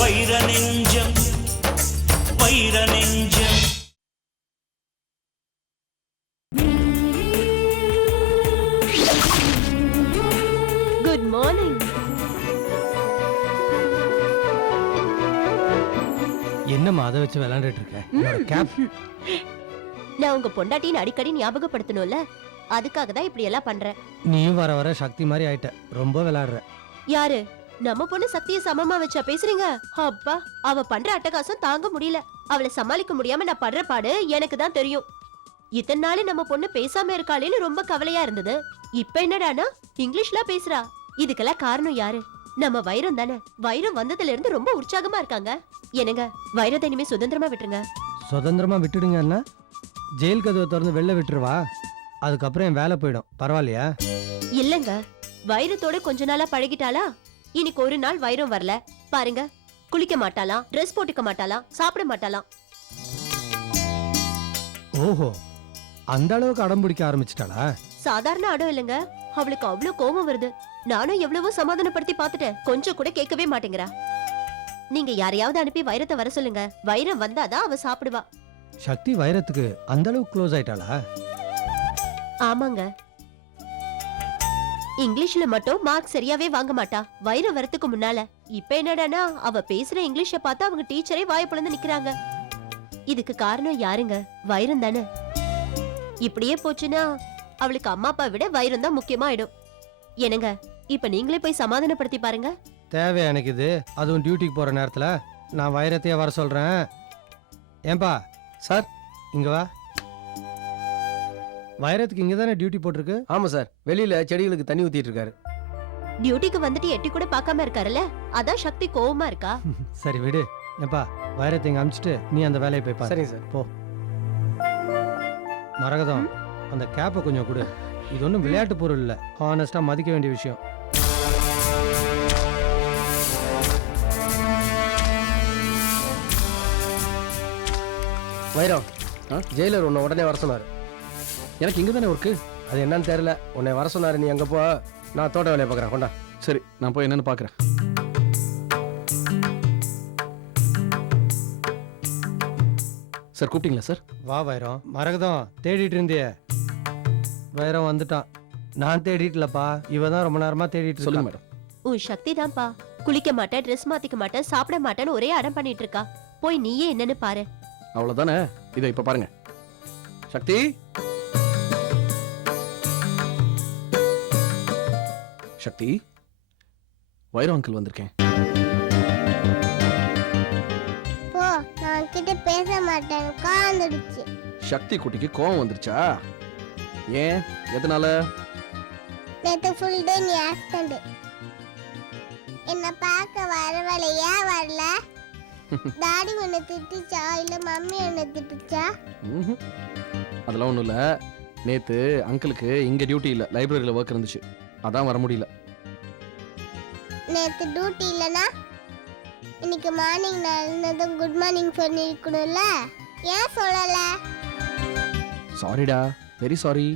வைர நெஞ்சம் வைர நெஞ்சம். Good morning. என்னம்மா அதை வச்சு விளையாண்டுட்டு இருக்க? என்னோட கேப். நான் உங்க பொண்டாட்டின்னு அடிக்கடி ஞாபகப்படுத்தணும்ல, அதுக்காக தான் இப்படி எல்லாம் பண்றேன். நீயும் வர வர சக்தி மாதிரி ஆயிட்ட. ரொம்ப விளையாடுற. யாரு? நம்ம பொண்ணு சக்திய சமமா வச்சா பேசுறீங்க? அப்பா, அவ பண்ற அட்டகாசம் தாங்க முடியல. அவளை சமாளிக்க முடியாம நான் படுற பாடு எனக்கு தான் தெரியும். இத்தனை நாள் நம்ம பொண்ணு பேசாம இருக்காளேன்னு ரொம்ப கவலையா இருந்தது. இப்ப என்னடானா இங்கிலீஷ்ல பேசுறா. இதுக்கெல்லாம் காரணம் யாரு? நம்ம வைரம் தானே. வைரம் வந்ததுல இருந்து ரொம்ப உற்சாகமா இருக்காங்க. என்னங்க, வைரத்தை இனிமே சுதந்திரமா விட்டுருங்க. சுதந்திரமா விட்டுடுங்கன்னா ஜெயில் கதவை திறந்து வெளில விட்டுருவா. அதுக்கப்புறம் என் வேலை போயிடும். பரவாயில்லையா? இல்லங்க, வைரத்தோட கொஞ்ச நாளா பழகிட்டாளா. இன்னைக்கு ஒரு நாள் வைரம் வரல பாருங்க. குளிக்க மாட்டாளாம், ட்ரெஸ் போட்டுக்க மாட்டாளாம், சாப்பிட மாட்டாளாம். ஓஹோ, அந்த அளவுக்கு அடம் பிடிக்க ஆரம்பிச்சிட்டாளா? சாதாரண அடம் இல்லங்க, அவளுக்கு அவ்வளவு கோபம் வருது. நானும் எவ்வளவோ சமாதானப்படுத்தி பார்த்துட்டேன், கொஞ்சம் கூட கேட்கவே மாட்டேங்கிறா. நீங்க யாரையாவது அனுப்பி வைரத்தை வர சொல்லுங்க. வைரம் வந்தாதான் அவ சாப்பிடுவா. சக்தி வைரத்துக்கு அந்த அளவுக்கு க்ளோஸ் ஆயிட்டாளா? ஆமாங்க. இங்கிலீஷ்ல மட்டும் மார்க் சரியாவே வாங்க மாட்டா வைரம் வரத்துக்கு முன்னால. இப்ப என்னடானா அவ பேசுற இங்கிலீஷ பார்த்து அவங்க டீச்சரே வாய பிளந்து நிக்கிறாங்க. இதுக்கு காரணம் யாருங்க? வைரம் தானே. இப்படியே போச்சுன்னா அவளுக்கு அம்மா அப்பா விட வைரம் தான் முக்கியமாயிடும். என்னங்க, இப்ப நீங்களே போய் சமாதானப்படுத்தி பாருங்க. தேவை எனக்கு இது. அதுவும் டியூட்டிக்கு போற நேரத்துல நான் வைரத்தையே வர சொல்றேன். ஏன்பா சார், இங்க வா. வைரத்துக்கு இங்க தானே டியூட்டி போட்டிருக்கு? ஆமா சார், வெளியில செடிகளுக்கு தண்ணி ஊத்திட்டு இருக்காரு. டியூட்டிக்கு வந்துட்டு எட்டி கூட பார்க்காம இருக்காருல்ல, அதான் சக்தி கோவமா இருக்கா. சரி விடு. ஏன்பா, வைரத்தை இங்க அனுப்பிச்சிட்டு நீ அந்த வேலையை போய் பாரு. சரிங்க சார். போ. மரகதம், அந்த கேப்பை கொஞ்சம் கொடு. இது ஒன்றும் விளையாட்டு பொருள் இல்லை, ஹானஸ்டா மதிக்க வேண்டிய விஷயம். வைரம், ஜெயிலர் உன்னை உடனே வர சொன்னாரு. எனக்கு இங்கே தானே ஒர்க்கு. அது என்னன்னு தெரியல, உன்னை வர சொன்னாரு. நீ அங்கே போ, நான் தோட்ட வேலையை பார்க்குறேன். கொண்டா. சரி, நான் போய் என்னன்னு பார்க்குறேன். சார் கூப்பிட்டீங்களா சார்? வா வைரம். மரகதம், தேடிட்டு இருந்தியே. வைரம் வந்துட்டான். நான் தேடிட்டுலப்பா, இவ தான் ரொம்ப நேரமா தேடிட்டு சொல்லுங்க இருக்கா. மேடம். உன் சக்தி தான்ப்பா. குளிக்க மாட்டேன், ட்ரெஸ் மாத்திக்க மாட்டேன், சாப்பிட மாட்டேன்னு ஒரே அடம் பண்ணிட்டு இருக்கா. போய் நீயே என்னன்னு பாரு. அவ்வளோதானே. இதை இப்போ பாருங்க. சக்தி, சக்தி, வைரம் அங்கிள் வந்திருக்கேன். போ, நான் கிட்ட பேச மாட்டேன். காந்துடுச்சு. சக்தி குட்டிக்கு கோவம் வந்துருச்சா? ஏன், எதனால? நேத்து ஃபுல் டே நீ ஆக்சிடென்ட். என்ன பார்க்க வரவல, ஏன் வரல? டாடி உன்னை திட்டுச்சா இல்ல மம்மி என்ன திட்டுச்சா? அதெல்லாம் ஒன்றும் இல்லை. நேற்று அங்கிளுக்கு இங்கே டியூட்டி இல்லை, லைப்ரரியில் ஒர்க் இருந்துச்சு, அதான் வர முடியல. நேத்து டியூட்டி இல்லனா இன்னைக்கு மார்னிங் நடந்ததும் குட் மார்னிங் சொல்லிருக்கணும்ல, ஏன் சொல்லல? சாரிடா, வெரி சாரி.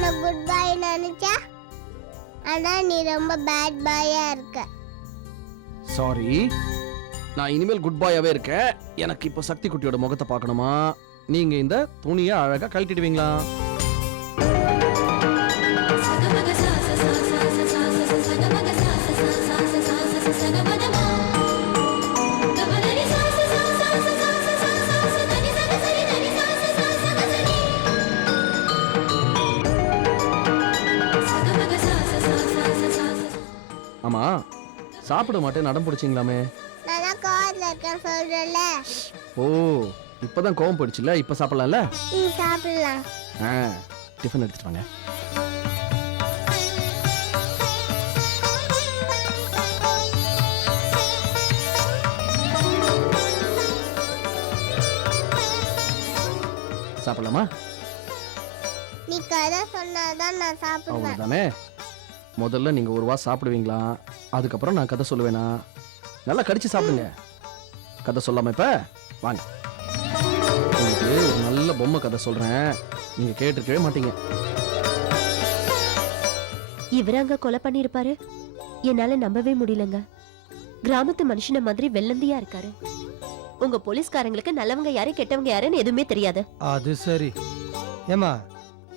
நான் குட் பாய் நினைச்சா, ஆனா நீ ரொம்ப பேட் பாயா இருக்க. சாரி. நான் இனிமேல் குட் பாயாவே இருக்கேன். எனக்கு இப்போ சக்தி குட்டியோட முகத்தை பார்க்கணுமா? நீங்க இந்த துணியை அழகா கழட்டிடுவீங்களா? ஆமா, சாப்பிட மாட்டேன் நடம் பிடிச்சிங்களாமே. நான் கார்ல இருக்கேன் சொல்றல. ஓ, இப்பதான் கோவம் போயிடுச்சுல, இப்ப சாப்பிடலாம்ல? சாப்பிடலாம். டிஃபன் எடுத்துட்டு வாங்க. சாப்பிடலாமா? நீ கதை சொன்னாதான் நான் சாப்பிடுவேன். அவ்வளவுதானே. முதல்ல நீங்க ஒரு வா சாப்பிடுவீங்களா, அதுக்கப்புறம் நான் கதை சொல்லுவேனா? நல்லா கடிச்சு சாப்பிடுங்க. கதை சொல்லாம இப்ப வாங்க. உங்களுக்கு ஒரு நல்ல பொம்மை கதை சொல்றேன், நீங்க கேட்டிருக்கவே மாட்டீங்க. இவர அங்க கொலை பண்ணிருப்பாரு? என்னால நம்பவே முடியலங்க. கிராமத்து மனுஷன மாதிரி வெள்ளந்தியா இருக்காரு. உங்க போலீஸ்காரங்களுக்கு நல்லவங்க யாரு கெட்டவங்க யாருன்னு எதுவுமே தெரியாது. அது சரி. ஏமா,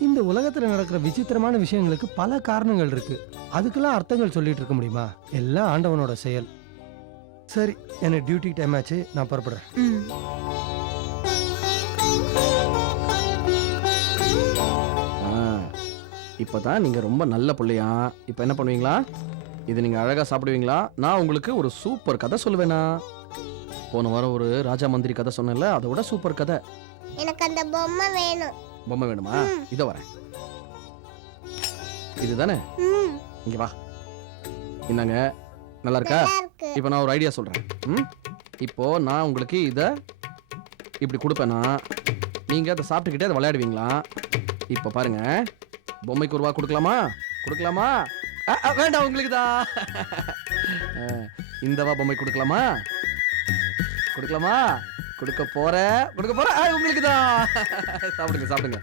இந்த உலகத்துல நடக்கிற விசித்திரமான விஷயங்களுக்கு பல காரணங்கள் இருக்கு. அதுக்கெல்லாம் அர்த்தங்கள் சொல்லிட்டு இருக்க முடியுமா? எல்லாம் ஆண்டவனோட செயல். சரி, எனக்கு டியூட்டி டைம் ஆச்சு, நான் புறப்படுறேன். இப்பதான் நீங்க ரொம்ப நல்ல பிள்ளையா. இப்போ என்ன பண்ணுவீங்களா? இது நீங்க அழகா சாப்பிடுவீங்களா? நான் உங்களுக்கு ஒரு சூப்பர் கதை சொல்லுவேனா? போன வாரம் ஒரு ராஜா மந்திரி கதை சொன்னேன்ல, அதை விட சூப்பர் கதை. எனக்கு அந்த பொம்மை வேணும். பொம்மை வேணுமா? இதோ வரேன். இதுதானே? இங்க வா. என்னங்க, நல்லா இருக்கா? இப்போ நான் ஒரு ஐடியா சொல்றேன். இப்போ நான் உங்களுக்கு இதை இப்படி கொடுப்பேனா, நீங்க அதை சாப்பிட்டுக்கிட்டே அதை விளையாடுவீங்களா? இப்போ பாருங்க, பொம்மைக்கு ஒரு ரூபா கொடுக்கலாமா? கொடுக்கலாமா? வேண்டாம், உங்களுக்கு தான். இந்தவா பொம்மை கொடுக்கலாமா? கொடுக்கலாமா? கொடுக்க போற உங்களுக்கு தான். சாப்பிடுங்க சாப்பிடுங்க.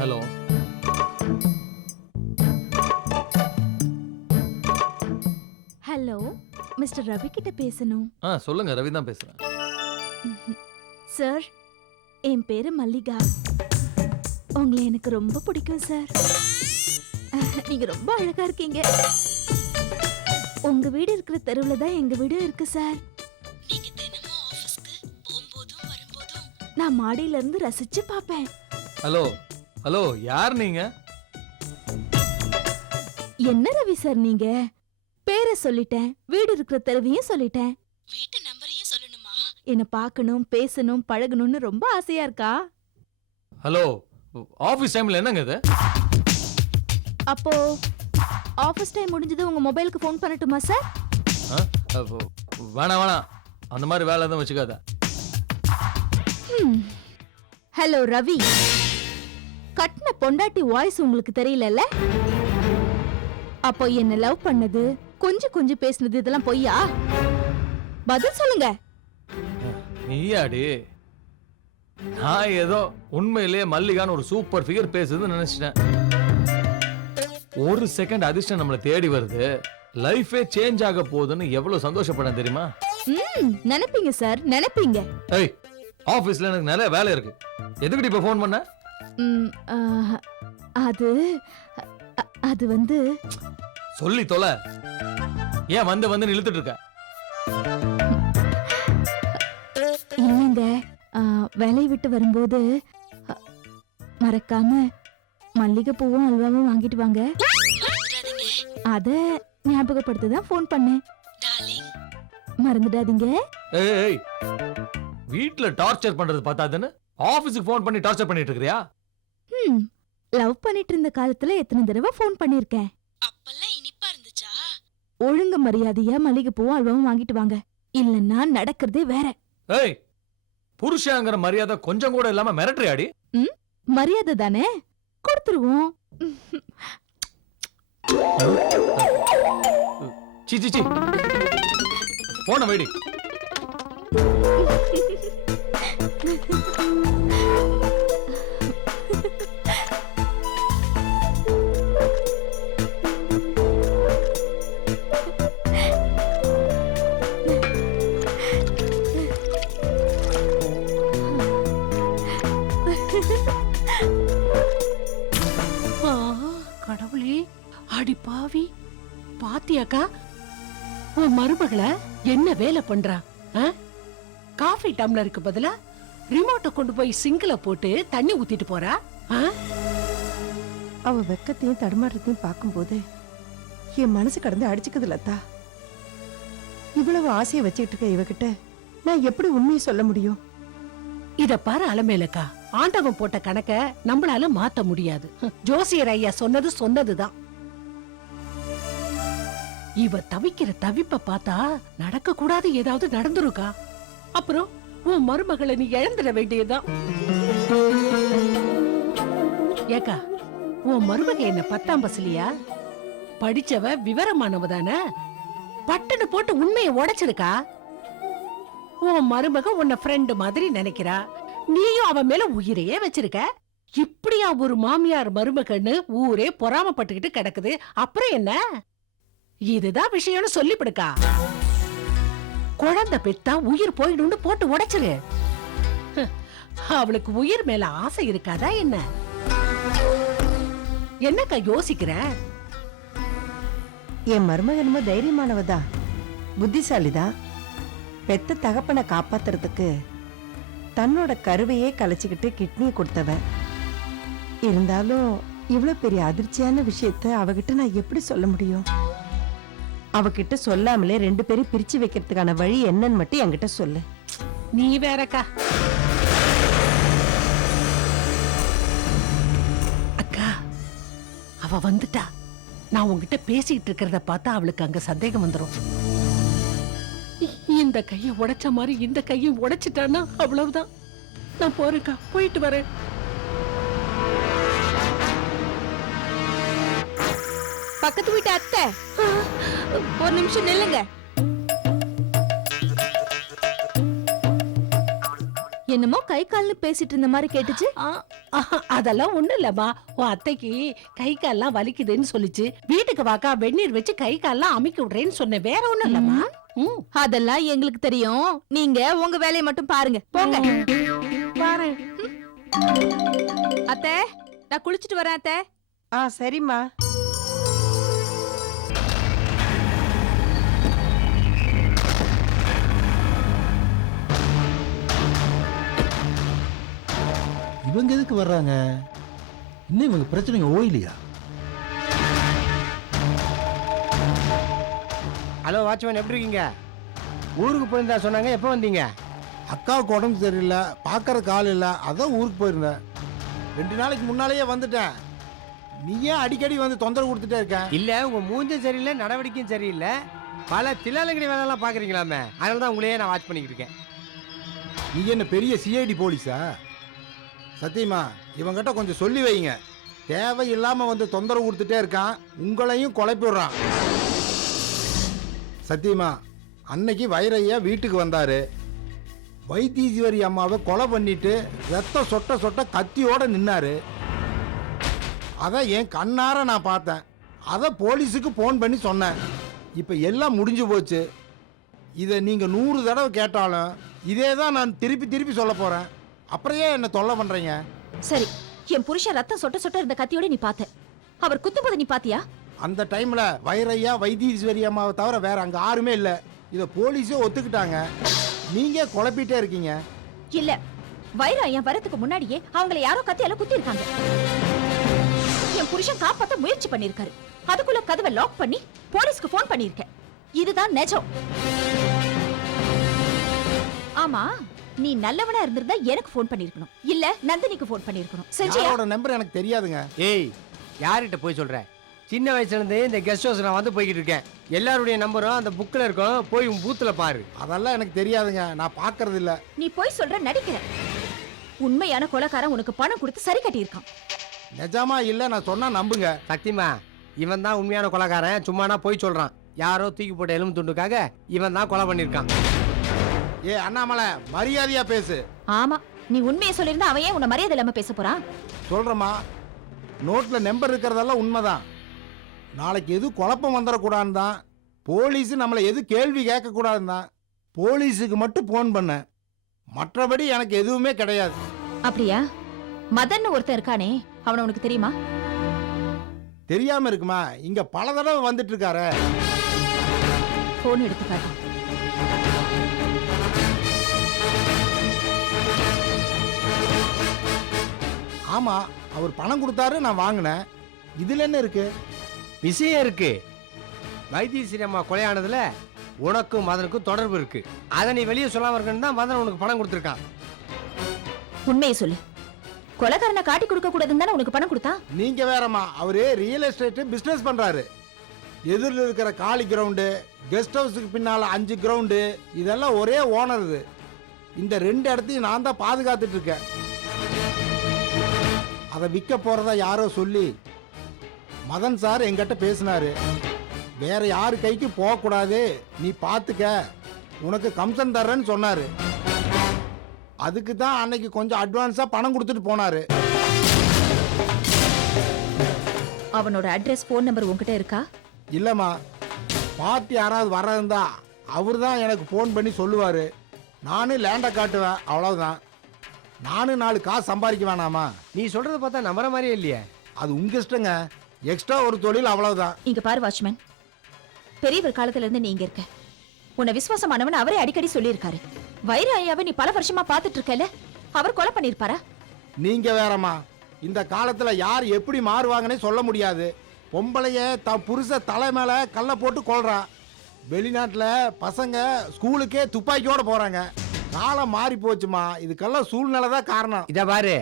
ஹலோ, ஹலோ, மிஸ்டர் ரவி கிட்ட பேசணும். சொல்லுங்க, ரவி தான் பேசுறேன். சார், என் பேரு மல்லிகா. உங்களை எனக்கு ரொம்ப பிடிக்கும் சார். நீங்க ரொம்ப அழகா இருக்கீங்க. உங்க வீடு இருக்கிற தெருவுல தான் எங்க வீடு இருக்கு சார். நீங்க தினமும் ஆபீஸ்க்கு போகும்போதும் வரும்போதும் நான் மாடியில இருந்து ரசிச்சு பாப்பேன். ஹலோ ஹலோ, யார் நீங்க? என்ன ரவி சார் நீங்க? பேரை சொல்லிட்டேன், வீடு இருக்கிற தெருவையும் சொல்லிட்டேன். வீட்டு நம்பரையும் சொல்லணுமா? என்ன பார்க்கணும், பேசணும், பழகணும்னு ரொம்ப ஆசையா இருக்கா? ஹலோ, ஆபீஸ் டைம்ல என்னங்க இது? அப்போ ஆபீஸ் டைம் முடிஞ்சது உங்க மொபைலுக்கு ஃபோன் பண்ணட்டுமா சார்? வேணாம் வேணாம், அந்த மாதிரி வேலை எதுவும் வச்சுக்காத. ஹலோ ரவி, கட்டின பொண்டாட்டி வாய்ஸ் உங்களுக்கு தெரியலல்ல? அப்போ என்ன லவ் பண்ணது, கொஞ்சம் பேசுனது இதெல்லாம் பொய்யா? பதில் சொல்லுங்க. நீயாடி? நான் ஏதோ உண்மையிலேயே மல்லிகான்னு ஒரு சூப்பர் ஃபிகர் பேசுதுன்னு நினைச்சிட்டேன். ஒரு செகண்ட் அதிர்ஷ்டம் நம்மளை தேடி வருது, லைஃபே சேஞ்ச் ஆக போகுதுன்னு எவ்வளவு சந்தோஷப்பட தெரியுமா? நினைப்பீங்க சார், நினைப்பீங்க. ஏய், ஆபீஸ்ல எனக்கு நிறைய வேலை இருக்கு, எதுக்கு இப்ப ஃபோன் பண்ண? அது வந்து சொல்லி தொலை. ஏன் வந்து இழுத்துட்டு இருக்க? இல்லைங்க, வேலையை விட்டு வரும்போது மறக்காம மல்லிகை பூவும் அல்வாவும் வாங்கிட்டு வாங்க. அத ஞாபகப்படுத்ததான் ஃபோன் பண்ணேன். மறந்துடாதீங்க. ஏய், வீட்ல டார்ச்சர் பண்றது பார்த்தாதுன்னு ஆபீஸ்க்கு ஃபோன் பண்ணி டார்ச்சர் பண்ணிட்டு இருக்கறியா? லவ் பண்ணிட்டு இருந்த காலத்துல எத்தனை தடவை ஃபோன் பண்ணிருக்கேன். அப்பெல்லாம் இனிப்பா இருந்துச்சா? ஒழுங்கு மரியாதையா மல்லிகை பூவும் அல்வாவும் வாங்கிட்டு வாங்க, இல்லன்னா நடக்கிறதே வேற. ஏய், புருஷங்கிற மரியாதை கொஞ்சம் கூட இல்லாம மிரட்டுறியாடி? மரியாதை தானே, கொடுத்துருவோம். சி சி சி, போன வைடி. கடவுளே, அடி பாவி, பாத்தியாக்கா உன் மருமகளை என்ன வேலை பண்றா? காஃபி டம்ளருக்கு பதிலா ரிமோட்டை கொண்டு போய் சிங்கில போட்டு தண்ணி ஊத்திட்டு போறா. அவ வெக்கத்தையும் தடுமாற்றத்தையும் பார்க்கும்போது என் மனசு கடந்து அடிச்சுக்குது லதா. இவ்வளவு ஆசையை வச்சுக்கிட்டு இருக்க இவகிட்ட நான் எப்படி உண்மையை சொல்ல முடியும்? இத பாரு அலமேலக்கா, ஆண்டவன் போட்ட கணக்க நம்மளால மாத்த முடியாது. ஜோசியர் ஐயா சொன்னதுதான். இவ தவிக்கிற தவிப்ப பார்த்தா நடக்க கூடாது ஏதாவது நடந்துருக்கா? அப்புறம் உன் மருமகளை நீ இழந்துட வேண்டியதுதான். ஏக்கா, உன் மருமக என்ன 10ஆம் பசலியா? படிச்சவ, விவரமானவ தானே? பட்டுன்னு போட்டு உண்மையை உடைச்சிருக்கா. உன் மருமக உன்னை ஃப்ரெண்டு மாதிரி நினைக்கிறா, நீயும் அவன் மேல உயிரையே வச்சிருக்க. இப்படியா ஒரு மாமியார் மருமகன்னு ஊரே பொறாமப்பட்டுக்கிட்டு கிடக்குது. அப்புறம் என்ன, இதுதான் விஷயம்னு சொல்லிவிடுக்கா. குழந்தை பெத்தா உயிர் போயிடும்னு போட்டு உடைச்சிரு. அவளுக்கு உயிர் மேல ஆசை இருக்காதா என்ன? என்னக்கா யோசிக்கிற? என் மருமகனுமோ தைரியமானவதான், புத்திசாலிதான். பெத்த தகப்பனை காப்பாத்துறதுக்கு தன்னோட கருவையே கலைச்சிக்கிட்டு கிட்னியை கொடுத்தவ. இருந்தாலும் இவ்வளவு பெரிய அதிர்ச்சியான விஷயத்த அவகிட்ட நான் எப்படி சொல்ல முடியும்? அவகிட்ட சொல்லாமலே 2 பேரும் பிரிச்சு வைக்கிறதுக்கான வழி என்னன்னு மட்டும் என்கிட்ட சொல்லு. நீ வேறக்கா. அக்கா, அவ வந்துட்டா. நான் உன்கிட்ட பேசிட்டு இருக்கிறத பார்த்தா அவளுக்கு அங்க சந்தேகம் வந்துரும். இந்த கையை உடைச்ச மாதிரி இந்த கையை உடைச்சிட்டான்னா அவ்வளவுதான். நான் போறேக்கா, போயிட்டு வரேன். பக்கத்து வீட்டு அத்தை, ஒரு நிமிஷம் நில்லுங்க. என்னமோ கை கால்னு பேசிட்டு இருந்த மாதிரி கேட்டுச்சு. அதெல்லாம் ஒண்ணு இல்லம்மா, உன் அத்தைக்கு கை கால்லாம் வலிக்குதுன்னு சொல்லிச்சு. வீட்டுக்கு வாக்கா, வெந்நீர் வச்சு கை கால்லாம் அமுக்கி விடுறேன்னு சொன்னேன். வேற ஒண்ணும் இல்லம்மா. அதெல்லாம் எங்களுக்கு தெரியும். நீங்க உங்க வேலையை மட்டும் பாருங்க, போங்க. பாரு அத்தை, நான் குளிச்சிட்டு வரேன் அத்தை. சரிம்மா. இவங்க எதுக்கு வர்றாங்க? இன்னும் இவங்க பிரச்சனைங்க ஓயிலையா? ஹலோ வாட்ச்மேன், எப்படி இருக்கீங்க? ஊருக்கு போயிருந்தா சொன்னாங்க, எப்போ வந்தீங்க? அக்காவுக்கு உடம்பு சரியில்லை, பார்க்கறக்கு ஆள் இல்லை, அதான் ஊருக்கு போயிருந்தேன். 2 நாளைக்கு முன்னாலேயே வந்துட்டேன். நீ ஏன் அடிக்கடி வந்து தொந்தரவு கொடுத்துட்டே இருக்க? இல்ல, உங்க மூஞ்சும் சரியில்லை, நடவடிக்கையும் சரியில்லை. பல தில்லாலங்கடி வேலைலாம் பாக்குறீங்களாமே, அதனால தான் உங்களையே நான் வாட்ச் பண்ணிக்கிட்டு இருக்கேன். நீ என்ன பெரிய சிஐடி போலீஸா? சத்தியமா இவங்கிட்ட கொஞ்சம் சொல்லி வைங்க. தேவையில்லாம வந்து தொந்தரவு கொடுத்துட்டே இருக்கான், உங்களையும் குழப்பி விடுறான். சத்தியமா அன்னைக்கு வைரையா வீட்டுக்கு வந்தாரு. வைத்தீஸ்வரி அம்மாவை கொலை பண்ணிட்டு ரத்தம் சொட்ட சொட்ட கத்தியோட நின்னாரு. அதை என் கண்ணார நான் பார்த்தேன். அதை போலீஸுக்கு ஃபோன் பண்ணி சொன்னேன். இப்போ எல்லாம் முடிஞ்சு போச்சு. இதை நீங்கள் 100 தடவை கேட்டாலும் இதே தான் நான் திருப்பி திருப்பி சொல்ல போகிறேன். அப்புறம் ஏன் என்ன தொல்லை பண்ணுறீங்க? சரி, என் புருஷன் ரத்தம் சொட்ட சொட்ட இருந்த கத்தியோட நீ பார்த்த. அவர் குத்தும்போது நீ பாத்தியா? அந்த டைமில் வைரையா வைத்தீஸ்வரி அம்மாவை தவிர வேற அங்கே யாருமே இல்லை. இதை போலீஸே ஒத்துக்கிட்டாங்க. நீங்கள் குழப்பிட்டே இருக்கீங்க. இல்ல, வைராயம் வரதுக்கு முன்னாடியே அவங்கள யாரோ கத்தியால குத்தி இருக்காங்க. என் புருஷன் காப்பாத்த முயற்சி பண்ணிருக்காரு. அதுக்குள்ள கதவை லாக் பண்ணி போலீஸ்க்கு போன் பண்ணிருக்கேன். இதுதான் நிஜம். ஆமா, நீ நல்லவனா இருந்திருந்தா எனக்கு போன் பண்ணிருக்கணும், இல்ல நந்தினிக்கு போன் பண்ணிருக்கணும். யாரோட நம்பர் எனக்கு தெரியாதுங்க. ஏய், யார்கிட்ட போய் சொல்ற? சின்ன வயசுல இருந்து இந்த கெஸ்ட் ஹவுஸ் நான் வந்து போய்கிட்டு இருக்கேன். எல்லாருடைய நம்பரும் அந்த புக்ல இருக்கும், போய் உன் பூத்துல பாரு. அதெல்லாம் எனக்கு தெரியாதுங்க, நான் பார்க்கறது இல்ல. நீ போய் சொல்ற, நடிக்கிற. உண்மையான கொலைக்காரன் உனக்கு பணம் கொடுத்து சரி கட்டி இருக்கான். நிஜமா இல்ல, நான் சொன்னா நம்புங்க. சத்தியமா இவன் தான் உண்மையான கொலைக்காரன், சும்மானா போய் சொல்றான். யாரோ தூக்கி போட்ட எலும்பு துண்டுக்காக இவன் தான் கொலை பண்ணிருக்கான். ஏ அண்ணாமலை, மரியாதையா பேசு. ஆமா, நீ உண்மையை சொல்லிருந்தா அவன் ஏன் உன்னை மரியாதை இல்லாம பேச போறான்? சொல்றமா, நோட்ல நம்பர் இருக்கிறதெல்லாம் உண்மைதான். நாளைக்கு எது குழப்பம் வந்துடக்கூடாதுன்னு தான் போலீஸ் நம்மளை எது கேள்வி கேட்கக்கூடாதுன்னு தான் போலீஸுக்கு மட்டும் போன் பண்ண. மற்றபடி எனக்கு எதுவுமே கிடையாது. அப்படியா? மதன் ஒருத்தன் இருக்கானே, அவன உனக்கு தெரியுமா? தெரியாம இருக்குமா? இங்க பல தடவை வந்துட்டு இருக்காரு. போன் எடுத்து காட்டு. ஆமா, அவர் பணம் கொடுத்தாரு, நான் வாங்கினேன். இதுல என்ன இருக்கு? விஷயம் இருக்கு. வைத்தீஸ்வரி அம்மா கொலையானதுல உனக்கும் மதனுக்கும் தொடர்பு இருக்கு. அதை நீ வெளியே சொல்லாம இருக்கணும் தான் மதன் உனக்கு பணம் கொடுத்துருக்கான். உண்மையை சொல்லு. கொலைகாரனை காட்டி கொடுக்க கூடாதுன்னு தானே உனக்கு பணம் கொடுத்தா? நீங்க வேறமா, அவரு ரியல் எஸ்டேட் பிசினஸ் பண்றாரு. எதிரில் இருக்கிற காலி கிரவுண்டு, கெஸ்ட் ஹவுஸுக்கு பின்னால 5 கிரவுண்டு, இதெல்லாம் ஒரே ஓனர். இது இந்த 2 இடத்தையும் நான் தான் பாதுகாத்துட்டு இருக்கேன். அதை விற்க போறதா யாரோ சொல்லி மதன் சார் எங்கிட்ட பேசினாரு. வேற யாரு கைக்கு போகக்கூடாது, நீ பார்த்துக்க, உனக்கு கமிஷன் தர்றேன்னு சொன்னாரு. அதுக்கு தான் அன்னைக்கு கொஞ்சம் அட்வான்ஸா பணம் கொடுத்துட்டு போனாரு. அவனோட அட்ரஸ் ஃபோன் நம்பர் உன்கிட்ட இருக்கா? இல்லம்மா, பார்ட்டி யாராவது வர்றதுந்தா அவர் தான் எனக்கு ஃபோன் பண்ணி சொல்லுவார். நானும் லேண்டை காட்டுவேன், அவ்வளோதான். நானும் 4 காசு சம்பாதிக்க வேணாமா? நீ சொல்றத பார்த்தா நம்புற மாதிரியே இல்லையே. அது உங்க இஷ்டங்க, எக்ஸ்ட்ரா ஒரு தொழில், அவ்வளவுதான். இங்க பாரு வாட்ச்மேன், பெரியவர் காலத்துல இருந்து நீங்க இருக்க, உன்னை விசுவாசமானவன் அவரே அடிக்கடி சொல்லியிருக்காரு. வைர ஐயாவை நீ பல வருஷமா பார்த்துட்டு இருக்கல, அவர் கொலை பண்ணிருப்பாரா? நீங்க வேறம்மா, இந்த காலத்துல யார் எப்படி மாறுவாங்கன்னே சொல்ல முடியாது. பொம்பளைய தான் புருஷ தலை மேல கல்லை போட்டு கொள்றா. வெளிநாட்டுல பசங்க ஸ்கூலுக்கே துப்பாக்கியோட போறாங்க. காலம் மாறி போச்சுமா, இதுக்கெல்லாம் சூழ்நிலை தான் காரணம். இதை பாரு,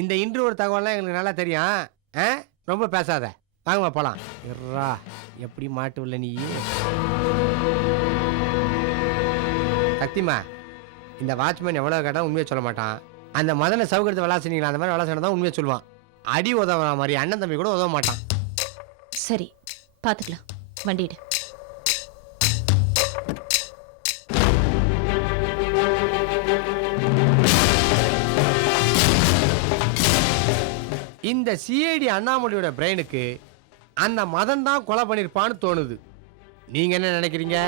இந்த இன்ட்ரோவர் தகவல்லாம் எங்களுக்கு நல்லா தெரியும். ஆ? ரொம்ப பேசாத, வாங்கம்மா போலாம். இருறா, எப்படி மாட்டுவில்ல நீ. சக்திமா, இந்த வாட்ச்மேன் எவ்வளோ கேட்டால் உண்மையை சொல்ல மாட்டான். அந்த மதனை சவுக்கெடுத்து விளாசினீங்களா, அந்த மாதிரி விளாசினா தான் உண்மையை சொல்லுவான். அடி உதவுற மாதிரி அண்ணன் தம்பி கூட உதவ மாட்டான். சரி, பாத்துக்கலாம். வண்டிடு. இந்த சிஐடி அண்ணாமலையோட பிரெயினுக்கு அந்த மதன் தான் கொலை பண்ணியிருப்பான்னு தோணுது. நீங்க என்ன நினைக்கிறீங்க?